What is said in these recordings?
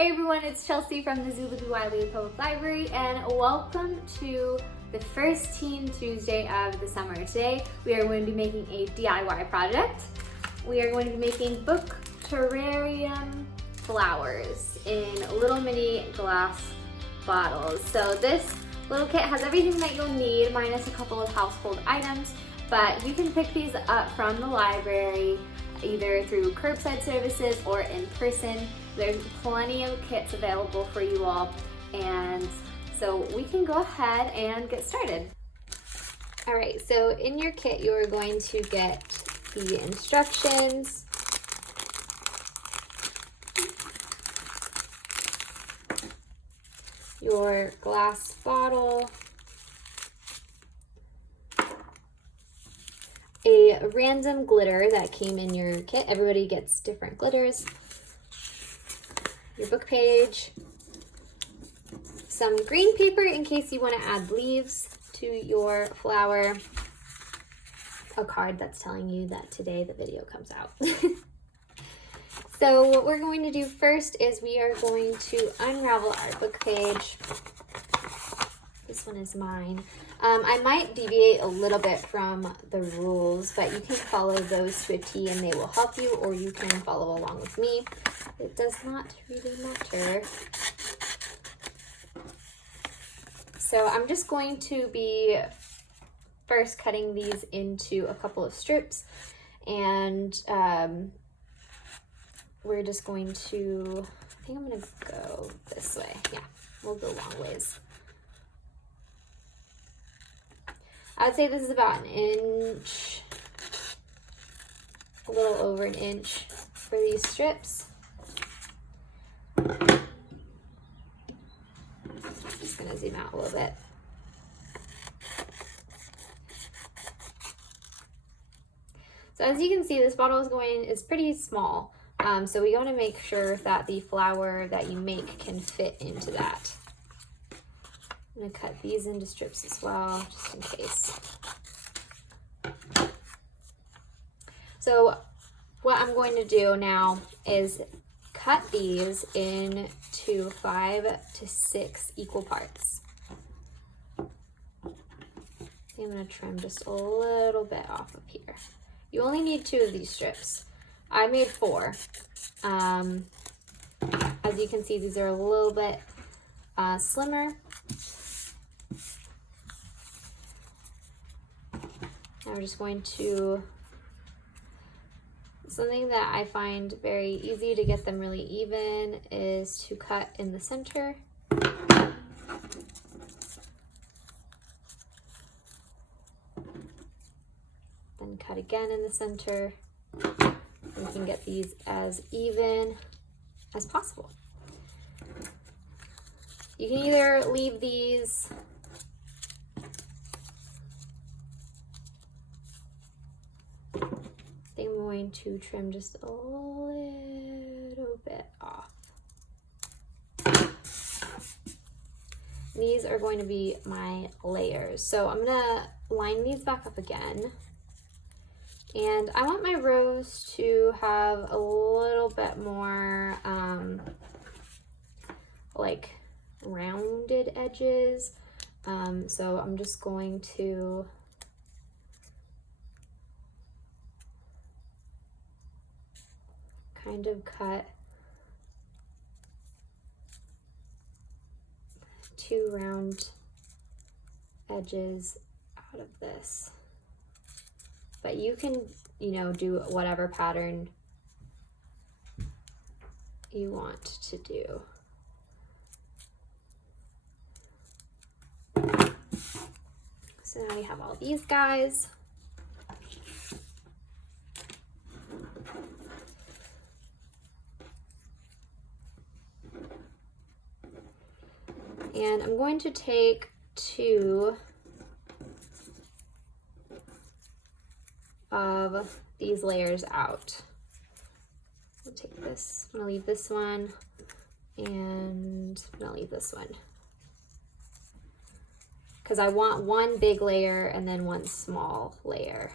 Hey everyone, it's Chelsea from the Zulu Wiley Public Library, and welcome to the first Teen Tuesday of the summer. Today we are going to be making a DIY project. We are going to be making book terrarium flowers in little mini glass bottles. So this little kit has everything that you'll need minus a couple of household items, but you can pick these up from the library either through curbside services or in person. There's plenty of kits available for you all, and so we can go ahead and get started. All right, so in your kit you are going to get the instructions, your glass bottle, a random glitter that came in your kit. Everybody gets different glitters. Your book page, some green paper in case you want to add leaves to your flower, a card that's telling you that today the video comes out. So what we're going to do first is we are going to unravel our book page. This one is mine. I might deviate a little bit from the rules, but you can follow those to a T and they will help you, or you can follow along with me. It does not really matter. So I'm just going to be first cutting these into a couple of strips, and we're just going to, I think I'm going to go this way. Yeah, we'll go long ways. I would say this is about an inch, a little over an inch for these strips. I'm just going to zoom out a little bit. So as you can see, this bottle is pretty small. So we want to make sure that the flower that you make can fit into that. I'm going to cut these into strips as well, just in case. So what I'm going to do now is cut these into 5 to 6 equal parts. I'm going to trim just a little bit off of here. You only need 2 of these strips. I made 4. As you can see, these are a little bit slimmer. Now we're just going to, something that I find very easy to get them really even is to cut in the center. Then cut again in the center. And you can get these as even as possible. You can either leave these I'm going to trim just a little bit off. These are going to be my layers. So I'm gonna line these back up again. And I want my rose to have a little bit more like rounded edges. So I'm just going to kind of cut 2 round edges out of this. But you can, do whatever pattern you want to do. So now we have all these guys. And I'm going to take 2 of these layers out. I'll take this, I'm gonna leave this one, and I'm gonna leave this one. Because I want 1 big layer and then 1 small layer.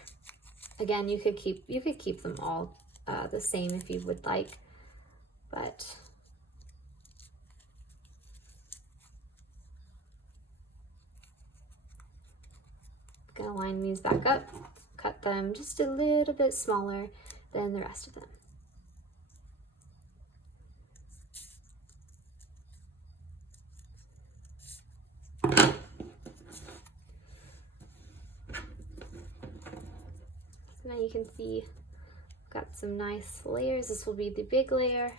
Again, you could keep them all the same if you would like, but Gonna line these back up, cut them just a little bit smaller than the rest of them. So now you can see I've got some nice layers. This will be the big layer.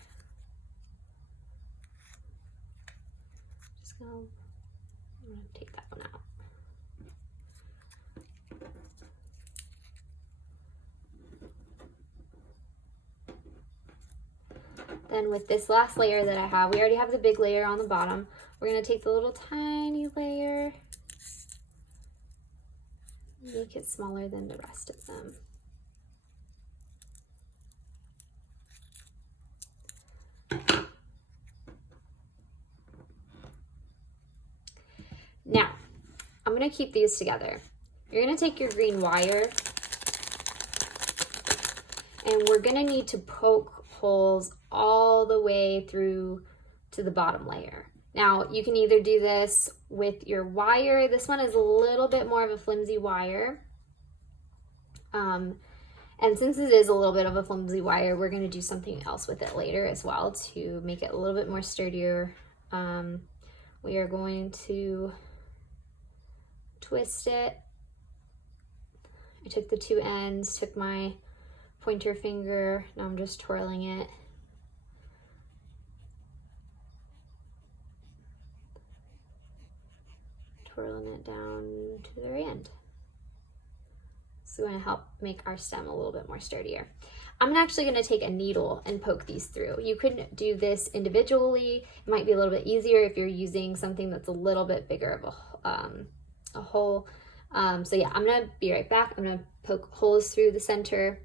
I'm gonna take that one out. Then with this last layer that I have, we already have the big layer on the bottom. We're gonna take the little tiny layer, make it smaller than the rest of them. Now, I'm gonna keep these together. You're gonna take your green wire and we're gonna need to poke holes all the way through to the bottom layer. Now, you can either do this with your wire. This one is a little bit more of a flimsy wire. And since it is a little bit of a flimsy wire, we're gonna do something else with it later as well to make it a little bit more sturdier. We are going to twist it. I took the two ends, took my pointer finger, now I'm just twirling it. Twirling it down to the very end. This is going to help make our stem a little bit more sturdier. I'm actually going to take a needle and poke these through. You could do this individually. It might be a little bit easier if you're using something that's a little bit bigger of a hole. So yeah, I'm gonna be right back. I'm gonna poke holes through the center.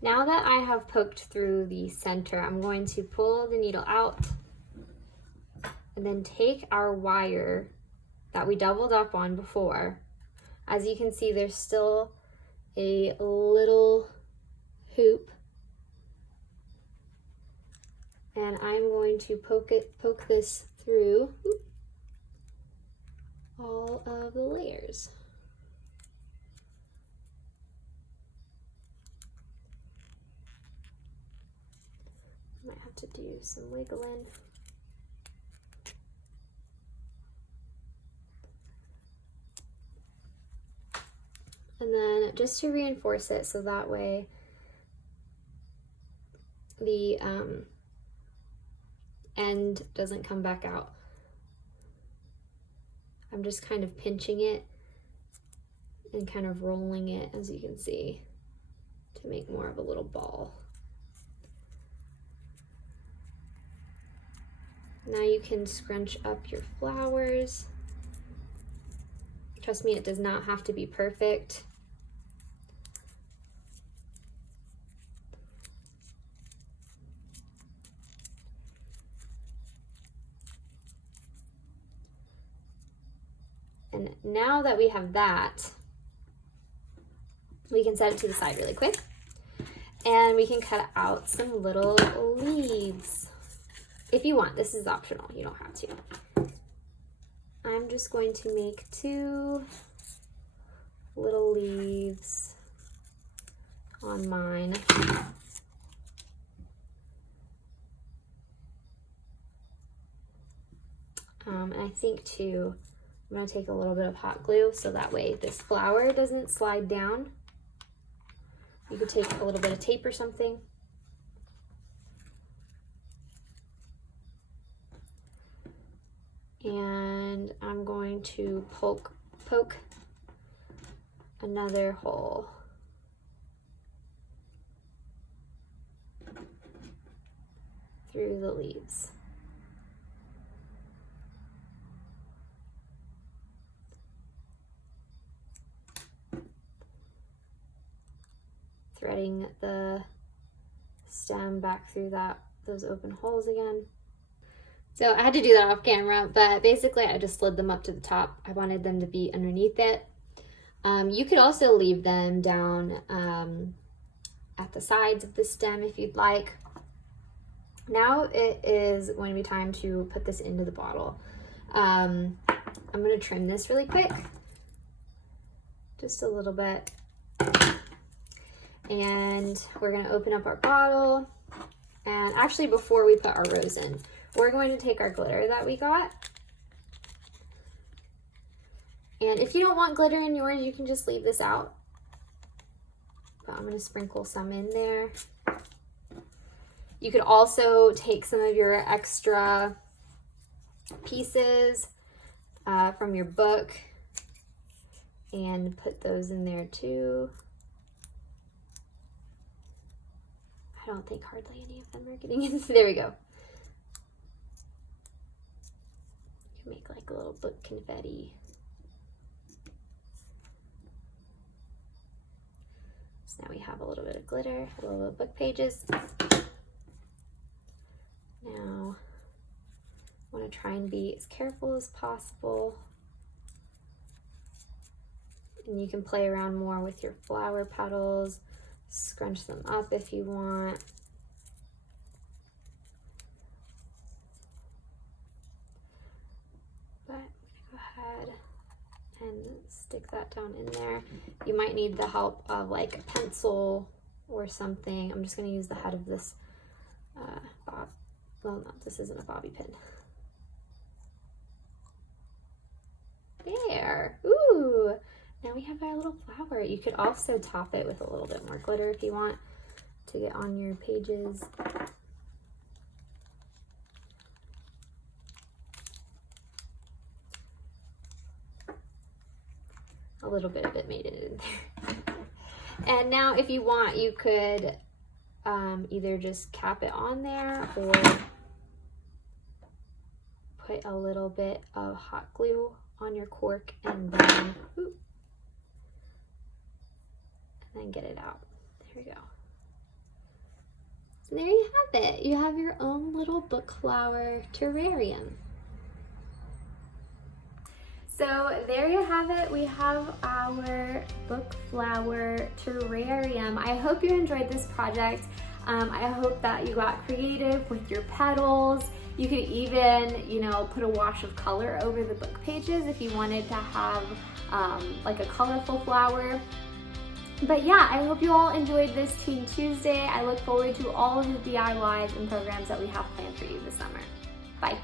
Now that I have poked through the center, I'm going to pull the needle out and then take our wire that we doubled up on before. As you can see, there's still a little hoop, and I'm going to poke this through all of the layers. Might have to do some wiggling. And then just to reinforce it so that way the end doesn't come back out, I'm just kind of pinching it and kind of rolling it, as you can see, to make more of a little ball. Now you can scrunch up your flowers. Trust me, it does not have to be perfect. And now that we have that, we can set it to the side really quick. And we can cut out some little leaves. If you want, this is optional, you don't have to. I'm just going to make 2 little leaves on mine. And I think too, I'm gonna take a little bit of hot glue so that way this flower doesn't slide down. You could take a little bit of tape or something. And I'm going to poke another hole. Through the leaves. Threading the stem back through those open holes again. So I had to do that off camera, but basically I just slid them up to the top. I wanted them to be underneath it. You could also leave them down at the sides of the stem if you'd like. Now it is going to be time to put this into the bottle. I'm going to trim this really quick. just a little bit. And we're gonna open up our bottle. And actually, before we put our rose in, we're going to take our glitter that we got. And if you don't want glitter in yours, you can just leave this out. But I'm gonna sprinkle some in there. You could also take some of your extra pieces from your book and put those in there too. I don't think hardly any of them are getting in. There we go. You can make like a little book confetti. So now we have a little bit of glitter, a little bit of book pages. Now, I want to try and be as careful as possible. And you can play around more with your flower petals. Scrunch them up if you want. But I'm gonna go ahead and stick that down in there. You might need the help of like a pencil or something. I'm just gonna use the head of this bob. Well, no, this isn't a bobby pin. There. Ooh. Now we have our little flower. You could also top it with a little bit more glitter if you want to get on your pages. A little bit of it made it in there. And now if you want, you could either just cap it on there or put a little bit of hot glue on your cork and then get it out. There we go. So there you have it. You have your own little book flower terrarium. So there you have it. We have our book flower terrarium. I hope you enjoyed this project. I hope that you got creative with your petals. You could even, you know, put a wash of color over the book pages if you wanted to have like a colorful flower. But yeah, I hope you all enjoyed this Teen Tuesday. I look forward to all of the DIYs and programs that we have planned for you this summer. Bye.